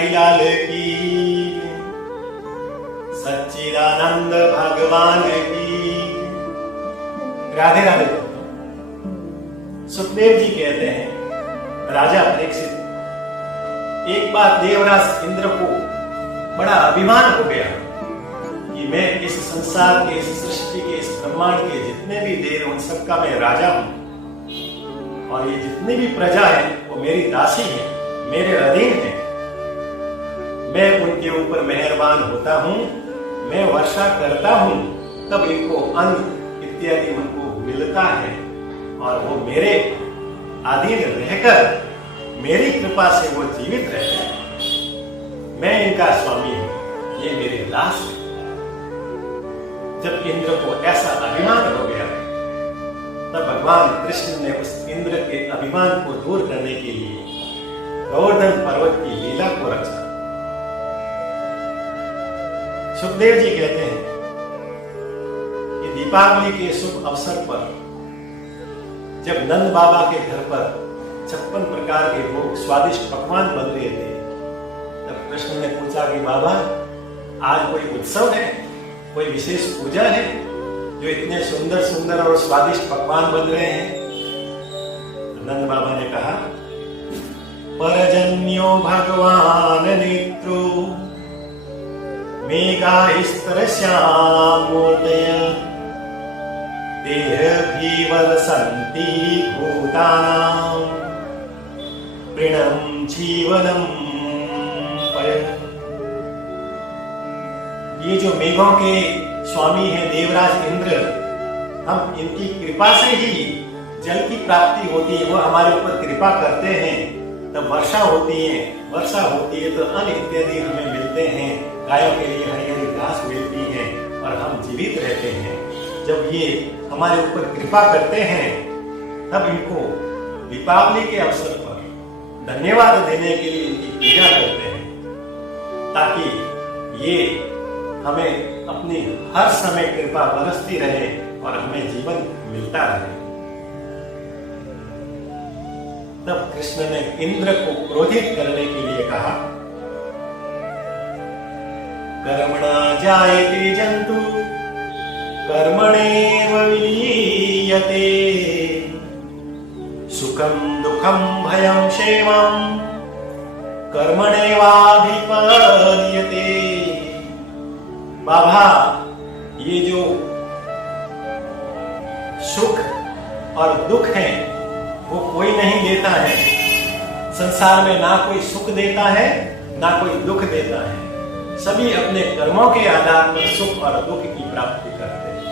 बिहारी लाल की, सच्चिदानंद भगवान की। राधे राधे। सुखदेव जी कहते हैं, राजा परीक्षित, एक बार देवराज इंद्र को बड़ा अभिमान हो गया कि मैं इस संसार के, इस सृष्टि के, इस ब्रह्मांड के जितने भी देव उन सबका मैं राजा हूं, और ये जितनी भी प्रजा है वो मेरी दासी है, मेरे अधीन है। मैं उनके ऊपर मेहरबान होता हूं, मैं वर्षा करता हूं, तब इनको अन्न इत्यादि उनको मिलता है, और वो मेरे अधीन रहकर मेरी कृपा से वो जीवित रहते हैं। मैं इनका स्वामी हूं, ये मेरे दास है। जब इंद्र को ऐसा अभिमान हो गया, तब भगवान कृष्ण ने उस इंद्र के अभिमान को दूर करने के लिए गोवर्धन पर्वत की लीला को रचा। सुखदेव जी कहते हैं कि दीपावली के शुभ अवसर पर जब नंद बाबा के घर पर 56 प्रकार के भोग स्वादिष्ट पकवान बन रहे थे, तब कृष्ण ने पूछा कि बाबा, आज कोई उत्सव है, कोई विशेष पूजा है जो इतने सुंदर सुंदर और स्वादिष्ट पकवान बन रहे हैं? नंद बाबा ने कहा, परजन्यो भगवान नेत्रो मेघास्तर श्यामोदय देह भीवर संति भूतानां प्रणम जीवनम पय। ये जो मेघों के स्वामी है देवराज इंद्र, हम इनकी कृपा से ही जल की प्राप्ति होती है, वो हमारे ऊपर कृपा करते हैं, तब वर्षा होती है, वर्षा होती है तो अन्न इत्यादि हमें मिलते हैं, गायों के लिए हरी हरी घास मिलती है और हम जीवित रहते हैं। जब ये हमारे ऊपर कृपा करते हैं, तब इनको दीपावली के अवसर पर धन्यवाद देने के लिए इनकी पूजा करते हैं, ताकि ये हमें अपनी हर समय कृपा बरसती रहे और हमें जीवन मिलता रहे। तब कृष्ण ने इंद्र को क्रोधित करने के लिए कहा, कर्मणा जायते जंतु कर्मणेव विलीयते सुखम दुखम भयं क्षेमं कर्मणेवाधिपद्यते। बाबा, ये जो सुख और दुख है वो कोई नहीं देता है। संसार में ना कोई सुख देता है, ना कोई दुख देता है। सभी अपने कर्मों के आधार पर सुख और दुख की प्राप्ति करते हैं।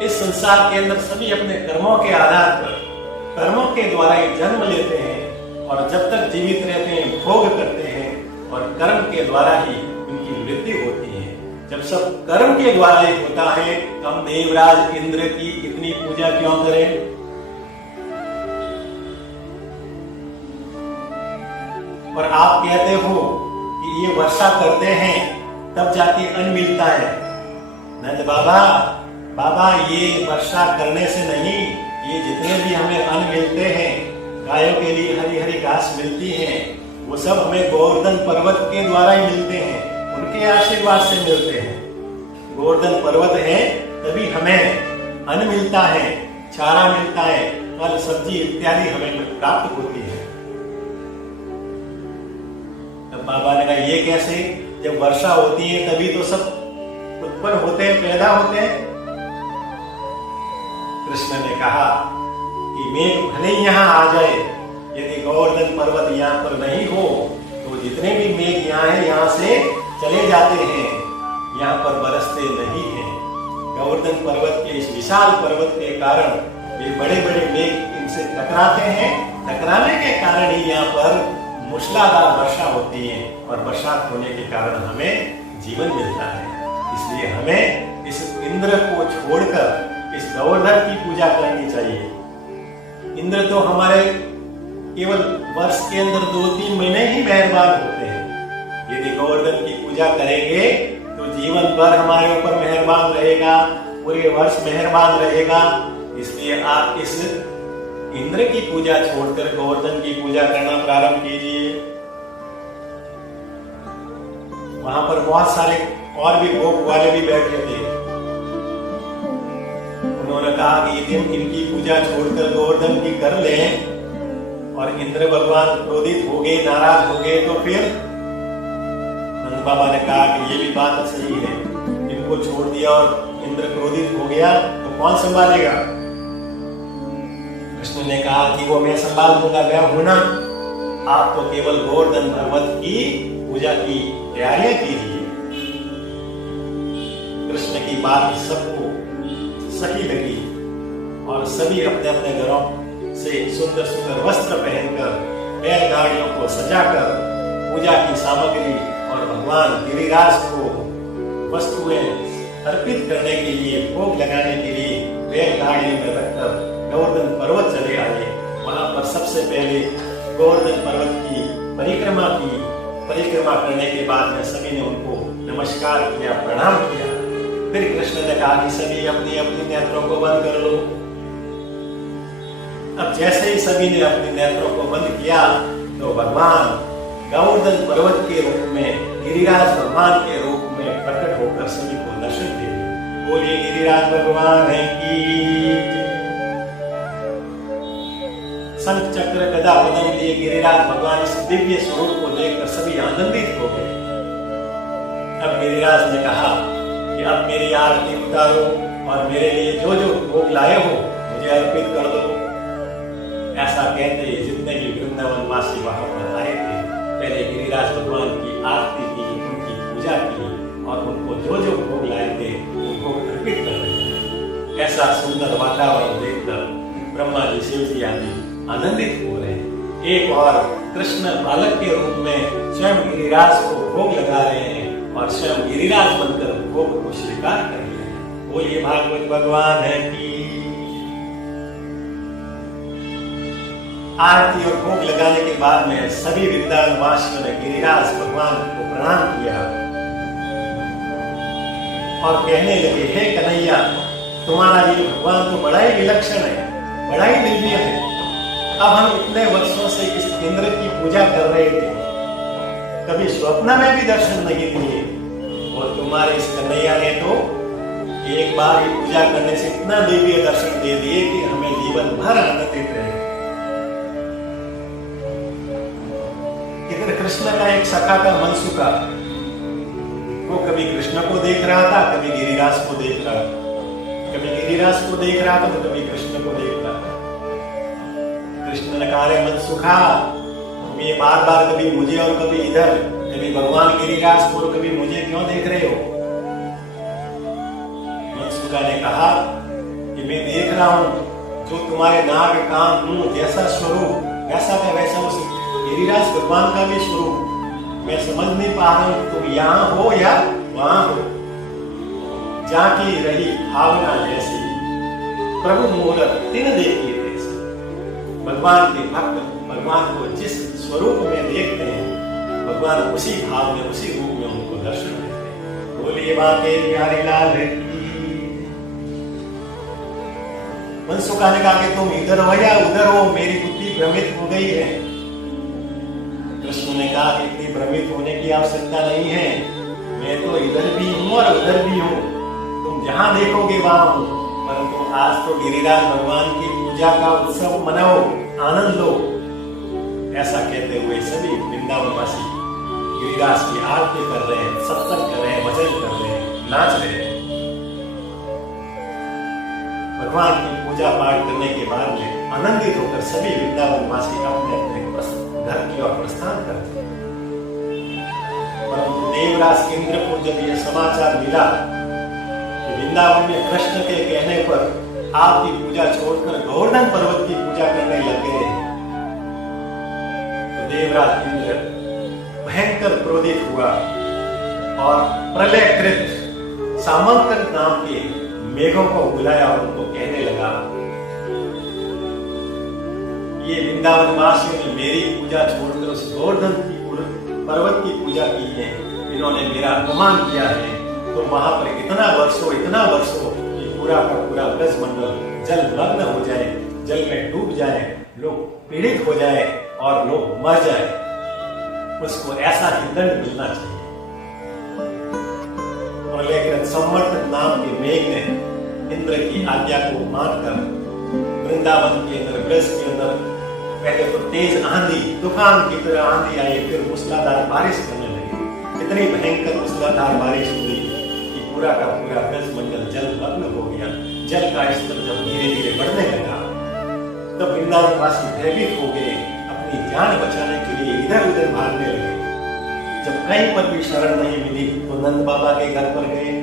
इस संसार के अंदर सभी अपने कर्मों के आधार पर, कर्मों के द्वारा ही जन्म लेते हैं और जब तक जीवित रहते हैं भोग करते हैं, और कर्म के द्वारा ही उनकी मृत्यु होती है। जब सब कर्म के द्वारा ही होता है, हम देवराज इंद्र की इतनी पूजा क्यों करें? और आप कहते हो कि ये वर्षा करते हैं तब जाके अन्न मिलता है। नंद बाबा, बाबा ये वर्षा करने से नहीं, ये जितने भी हमें अन्न मिलते हैं, गायों के लिए हरी हरी घास मिलती है, वो सब हमें गोवर्धन पर्वत के द्वारा ही मिलते हैं, उनके आशीर्वाद से मिलते हैं। गोवर्धन पर्वत है तभी हमें अन्न मिलता है, चारा मिलता है, फल सब्जी इत्यादि हमें प्राप्त होती है। तब बाबा ने कहा, ये कैसे? जब वर्षा होती है तभी तो सब उत्पन्न होते हैं, पैदा होते हैं। कृष्ण ने कहा कि मेघ भले ही यहाँ आ जाए, यदि गोवर्धन पर्वत यहाँ पर नहीं हो तो जितने भी मेघ यहाँ है यहाँ से चले जाते हैं, यहाँ पर बरसते नहीं हैं। गोवर्धन पर्वत के इस विशाल पर्वत के कारण ये बड़े बड़े मेघ इनसे टकराते हैं, टकराने के कारण ही यहाँ पर मूसलाधार वर्षा होती है, और बरसात होने के कारण हमें जीवन मिलता है। इसलिए हमें इस इंद्र को छोड़कर इस गोवर्धन की पूजा करनी चाहिए। इंद्र तो हमारे केवल वर्ष के अंदर 2-3 महीने ही मेहरबान होते हैं। यदि गोवर्धन की पूजा करेंगे तो जीवन भर हमारे ऊपर मेहरबान रहेगा, पूरे वर्ष मेहरबान रहेगा। इसलिए आप इस इंद्र की पूजा छोड़कर गोवर्धन की पूजा करना प्रारंभ कीजिए। वहां पर बहुत सारे और भी गोप वाले भी बैठे थे। उन्होंने कहा कि यदि हम इनकी पूजा छोड़कर गोवर्धन की कर लें और इंद्र भगवान क्रोधित हो गए, नाराज हो गए, तो फिर नंद बाबा ने कहा कि ये भी बात सही है, इनको छोड़ दिया और इंद्र क्रोधित हो गया तो कौन संभालेगा? कृष्ण ने कहा कि वो मैं संभाल दूंगा, मैं हूं ना, आप तो केवल गोवर्धन पर्वत की पूजा की तैयारियां कीजिए। कृष्ण की बात सबको सही लगी और सभी अपने अपने घरों से सुंदर सुंदर वस्त्र पहनकर बैलगाड़ियों को सजाकर पूजा की सामग्री और भगवान गिरिराज को वस्तुएं अर्पित करने के लिए, भोग लगाने के लिए बैलगाड़ियों में रखकर गोवर्धन पर्वत चले आए। वहां पर सबसे पहले गोवर्धन पर्वत की परिक्रमा की। परिक्रमा करने के बाद में सभी ने उनको नमस्कार किया, प्रणाम किया। फिर कृष्ण ने कहा कि सभी अपनी अपनी नेत्रों को बंद कर लो। अब जैसे ही सभी ने अपने नेत्रों को बंद किया तो भगवान गोवर्धन पर्वत के रूप में, गिरिराज भगवान के रूप में प्रकट होकर सभी को दर्शन दे। बोलिए गिरिराज भगवान है की। शंख चक्र गदा बदन लिए गिरिराज भगवान इस दिव्य स्वरूप को देखकर सभी आनंदित हो गए। अब गिरिराज ने कहा कि अब मेरी आरती उतारो और मेरे लिए जो जो भोग लाए हो मुझे अर्पित कर दो। ऐसा कहते ही जितने भी वृंदावनवासी वहां पर आए थे, पहले गिरिराज भगवान की आरती की, उनकी पूजा की और उनको जो जो भोग लाए थे उनको अर्पित कर रहे। ऐसा सुंदर वातावरण देखकर ब्रह्मा जी, शिव जी आदि आनंदित हो रहे। एक और कृष्ण बालक के रूप में स्वयं गिरिराज को भोग लगा रहे हैं और स्वयं गिरिराज बनकर भोग को स्वीकार कर रहे हैं। बोलिए भागवत भगवान है की। आरती और भोग लगाने के बाद में सभी वृंदावनवासियों ने गिरिराज भगवान को प्रणाम किया और कहने लगे, हे कन्हैया, तुम्हारा ये भगवान तो बड़ा ही विलक्षण है, बड़ा ही दिव्य है। अब हम इतने वर्षों से इस इंद्र की पूजा कर रहे थे, कभी स्वप्न में भी दर्शन नहीं दिए और तुम्हारे इस कन्हैया ने तो एक बार ही पूजा करने से इतना दिव्य दर्शन दे दिए कि हमें जीवन भर आनंदित रहे। इधर कृष्ण का एक सखा था मनसुखा, वो कभी कृष्ण को देख रहा था, कभी गिरिराज को देख रहा था, कभी गिरिराज को देख रहा था तो कभी कृष्ण को देख रहा था। कृष्ण ने कहा, मनसुखा, तुम ये बार बार कभी मुझे और कभी इधर, कभी भगवान गिरिराज को और कभी मुझे क्यों देख रहे हो? मनसुखा ने कहा कि मैं देख रहा हूं जो तुम्हारे नाग, कान, मुंह जैसा स्वरूप वैसा का वैसा उस गिरिराज भगवान का भी स्वरूप मैं समझ नहीं पा रहा हूं, तुम यहाँ हो या वहां हो। जाकी रही भावना जैसी प्रभु मूरत तीन देखिए। भगवान के भक्त भगवान को जिस स्वरूप में देखते हैं, भगवान उसी भाव में, उसी रूप में उनको दर्शन देते हैं। बोलिए बाके प्यारे लाल की। मनसुखा ने कहा कि तुम इधर हो या उधर हो, मेरी बुद्धि भ्रमित हो गई है। कृष्ण ने कहा कि इतनी भ्रमित होने की आवश्यकता नहीं है, मैं तो इधर भी हूं और उधर भी हूं, तुम जहां देखोगे वहां हूं। परंतु आज तो गिरिराज भगवान की पूजा का उत्सव मनाओ, आनंद लो। ऐसा कहते हुए सभी वृंदावनवासी गिरिराज की आरती कर रहे हैं, सत्संग कर रहे हैं, भजन कर रहे हैं, नाच रहे हैं। भगवान की पूजा पाठ करने के बाद में आनंदित होकर सभी वृंदावनवासी अपने अपने घर की ओर प्रस्थान करते हैं। परंतु देवराज इंद्र को जब यह समाचार मिला कि वृंदावन में कृष्ण के कहने पर आपकी पूजा छोड़कर गोवर्धन पर्वत की पूजा करने लग गए, तो देवराज इंद्र भयंकर क्रोधित हुआ और प्रलयकृत सामंतन नाम के मेघों को बुलाया और उनको कहने लगा, ये वृंदावन वासियों ने मेरी पूजा छोड़कर उस गोवर्धन की पर्वत की पूजा की है, इन्होंने मेरा अपमान किया है। तो वहां पर इतना वर्षों कि पूरा का पूरा ब्रजमंडल जलमग्न हो जाए, जल में डूब जाए, लोग पीड़ित हो जाए और लोग मर जाए। उसको ऐसा ही दंड मिलना चाहिए। संवर्त नाम के मेघ ने इंद्र की आज्ञा को मानकर वृंदावन के अंदर, ब्रज के अंदर पहले तो तेज आंधी, तूफान की तरह आंधी आई, फिर मूसलाधार बारिश करने लगी। इतनी भयंकर मूसलाधार बारिश हुई कि पूरा का पूरा ब्रज मंडल जलमग्न हो गया। जल का स्तर जब धीरे धीरे बढ़ने लगा तब वृंदावन वासी भयभीत हो गए, अपनी जान बचाने के लिए इधर उधर भागने लगे। जब कहीं पर भी शरण नहीं मिली तो नंद बाबा के घर पर गए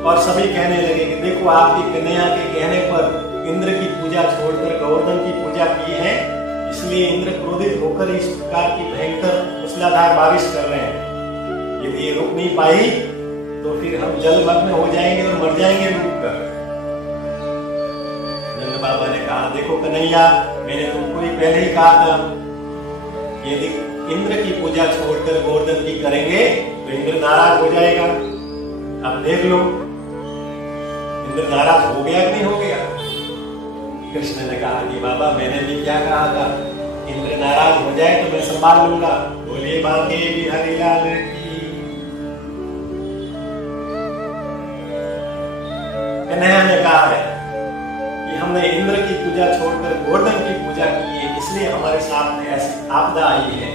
और सभी कहने लगे कि देखो, आपकी कन्हैया के कहने पर इंद्र की पूजा छोड़कर गोवर्धन की पूजा की है, इसलिए इंद्र क्रोधित होकर इस प्रकार की भयंकर मूसलाधार बारिश कर रहे हैं। यदि ये रुक नहीं पाई तो फिर हम जलमग्न हो जाएंगे और मर जाएंगे डूबकर। नंद बाबा ने कहा, देखो कन्हैया, मैंने तुमको ही पहले ही कहा था, यदि इंद्र की पूजा छोड़कर गोवर्धन की करेंगे तो इंद्र नाराज हो जाएगा। अब देख लो, इंद्र नाराज हो गया कि नहीं हो गया? कृष्ण ने कहा कि बाबा, मैंने भी क्या कहा था, इंद्र नाराज हो जाए तो मैं संभाल लूंगा। बोले बांके बिहारी लाल की। कन्हैया ने कहा है कि हमने इंद्र की पूजा छोड़कर गोवर्धन की पूजा की है, इसलिए हमारे साथ में ऐसी आपदा आई है,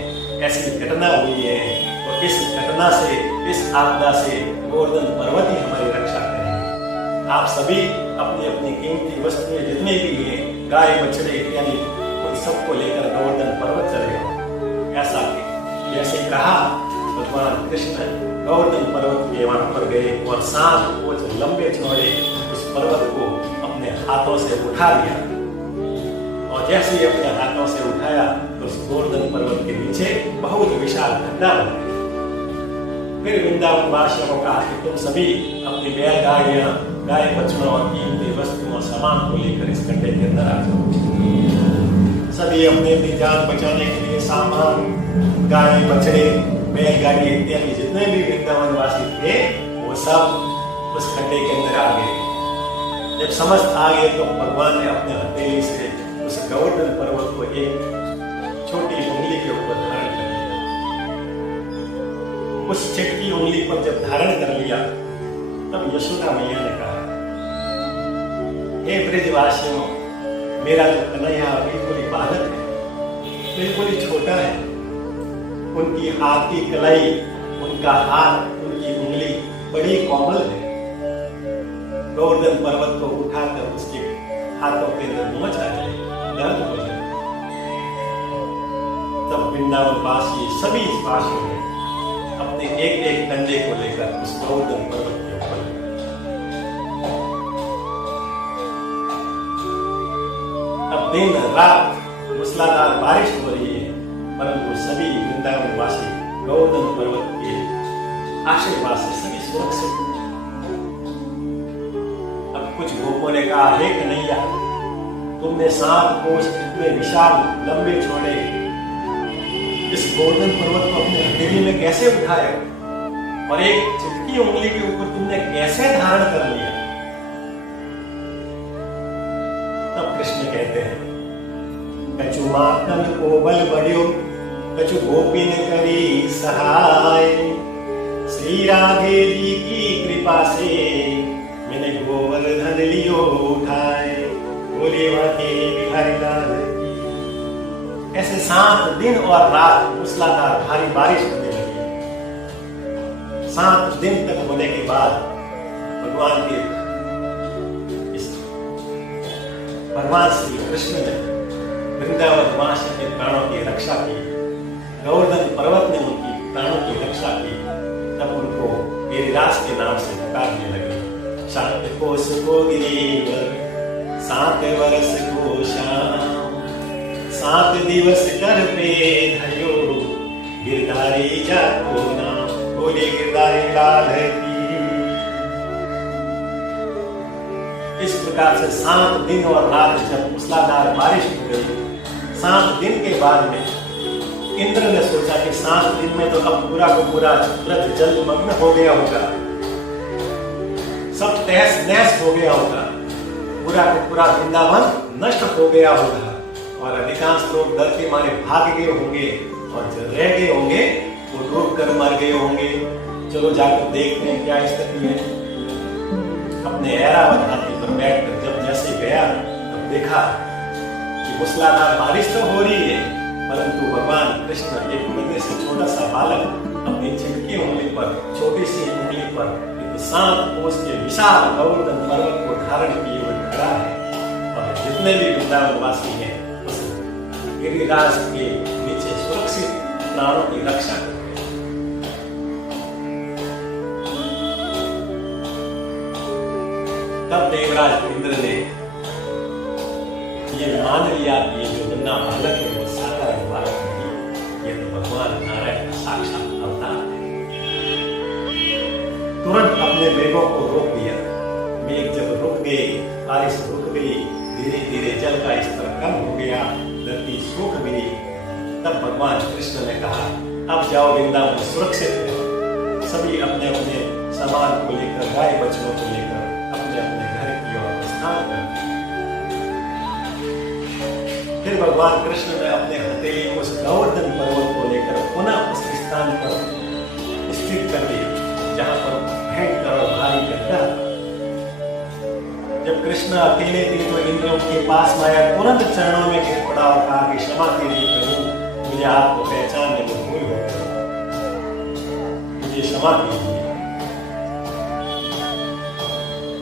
ऐसी घटना हुई है, और इस घटना से, इस आपदा से गोवर्धन पर्वत ही हमारी रक्षा करें। आप सभी अपनी अपनी कीमती वस्तुएं जितने भी हैं, गाय बछड़े इत्यादि, उन सबको लेकर गोवर्धन पर्वत चले गए। ऐसा जैसे कहा, भगवान कृष्ण गोवर्धन पर्वत के वहां पर गए और 7 कोस लंबे चौड़े उस पर्वत को अपने हाथों से उठा लिया, और जैसे ही अपने हाथों से उठाया तो उस गोवर्धन पर्वत के नीचे बहुत विशाल खड्डा बन गया। फिर वृंदावन वासियों को कहा कि तुम सभी अपनी बैलगाड़ियां, गाय बछड़ों और कीमती वस्तुओं, सामान को लेकर इस खड्डे के अंदर आ जाओ। सभी अपने अपनी जान बचाने के लिए सामान, गाय बछड़े, बैलगाड़ी इत्यादि जितने भी वृंदावन वासी थे वो सब उस खड्डे के अंदर आ गए। जब समस्त आ गए तो भगवान ने अपने हथेली से उस गोवर्धन पर्वत को एक छोटी उंगली के ऊपर धारण कर लिया। उस छिटकी उंगली पर जब धारण कर लिया तब यशोदा मैया ने कहा, हे ब्रजवासियों, मेरा जो कन्हैया बिल्कुल ही बालक है, बिल्कुल ही छोटा है, उनकी हाथ की कलाई, उनका हाथ, उनकी उंगली बड़ी कोमल है। गोवर्धन पर्वत को उठाकर उसके हाथों के अंदर मोच आ जाए, दर्द हो जाए। तब वृंदावन वासी सभी वासियों ने अपने एक एक कंधे को लेकर उस गोवर्धन पर्वत के ऊपर, अब दिन रात मूसलाधार बारिश हो रही है, परंतु सभी वृंदावन वासी गोवर्धन पर्वत के आशीर्वाद से सभी सुरक्षित। अब कुछ गोपों ने कहा, हे कन्हैया, तुमने 7 कोस इतने विशाल लंबे छोड़े इस गोवर्धन पर्वत को अपने हथेली में कैसे उठाए, और एक चिटकी उंगली के ऊपर तुमने कैसे धारण कर लिया? तब कृष्ण कहते हैं, कछु मातन को बल बढ़ियो, कछु गोपी ने करी सहाय, श्री राधे जी की कृपा से मैंने गोवर्धन लियो उठाए, बोले वाके बिहारी लाल की। ऐसे 7 दिन और रात मूसलाधार भारी बारिश होने लगी। 7 दिन तक होने के बाद भगवान श्री कृष्ण ने वृंदावन वासी के प्राणों की रक्षा की, गोवर्धन पर्वत ने उनकी प्राणों की रक्षा की। तब उनको गिरिराज के नाम से पुकारने लगे। 7 कोस को गिरिवर, 7 वर्ष को श्याम, 7 दिवस कर पे धयो, गिरधारी जाको नाम, बोले गिरधारी लाल की। इस प्रकार से 7 दिन और रात जब मूसलाधार बारिश हो गई, 7 दिन के बाद में इंद्र ने सोचा कि 7 दिन में तो अब पूरा को पूरा ब्रज जलमग्न हो गया होगा, सब तहस नहस हो गया होगा, पूरा को पूरा वृंदावन नष्ट हो गया होगा, और अधिकांश लोग डर के मारे भाग गए होंगे, और जो रह गए होंगे वो डूब कर मर गए होंगे, चलो जाकर देखते हैं क्या स्थिति है। अपने ऐरावत हाथी पर बैठकर जब जैसे गया तब देखा कि मूसलाधार बारिश तो हो रही है, परंतु भगवान कृष्ण एक बड़े से छोटा सा बालक अपनी चिमटी उंगली पर, छोटी सी उंगली पर एक 7 कोस के विशाल गोवर्धन पर्वत को धारण किए हुए खड़ा है। और जितने भी वृंदावन वासी हैं उस गिरिराज के नीचे सुरक्षित प्राणों की रक्षा कर रहे हैं। तब देवराज इंद्र ने ये मान लिया कि ये जो नन्हा बालक है वो साधारण बालक नहीं, ये तो भगवान नारायण का साक्षात अवतार है। तुरंत अपने मेघों को रोक दिया। मेघ जब रुक गए, बारिश रुक गई, धीरे धीरे जल का स्तर कम हो गया, धरती सूख गई। तब भगवान कृष्ण ने कहा, अब जाओ वृंदावन सुरक्षित है। सभी अपने अपने सामान को लेकर, गाय बछड़ों को लेकर अपने अपने घर की ओर प्रस्थान कर दिया। फिर भगवान कृष्ण ने अपने हथेली को उस गोवर्धन पर्वत को लेकर पुनः उस स्थान पर स्थित कर दिया जहां पर भयंकर और भारी गड्ढा। जब कृष्ण अकेले थे तो इंद्र उनके पास में आया, तुरंत चरणों में गिर पड़ा और कहा कि क्षमा कीजिए प्रभु, मुझे आपको पहचानने में भूल हो गई, मुझे क्षमा कीजिए।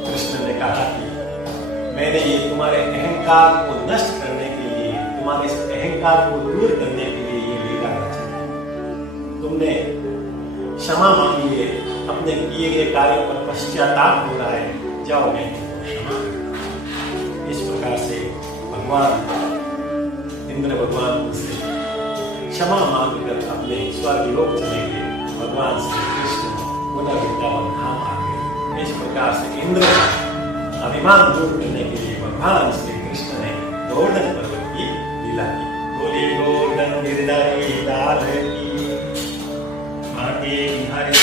कृष्ण ने कहा कि मैंने ये तुम्हारे अहंकार को नष्ट करने के लिए, तुम्हारे इस अहंकार को दूर करने के लिए ये लीला रची। तुमने क्षमा मांगी है, अपने किए गए कार्यों पर पश्चाताप हो रहा है, जाओ मैं क्षमा। इस प्रकार से भगवान इंद्र भगवान से क्षमा मांगकर अपने स्वर्ग लोक चले गए। भगवान श्री कृष्ण पुनः वृंदावन धाम आ गए। इस प्रकार से इंद्र अभिमान दूर करने के लिए भगवान श्री कृष्ण ने गोवर्धन पर्वत की लीला की। बोले गोवर्धन गिरधारी लाल की, माते हरि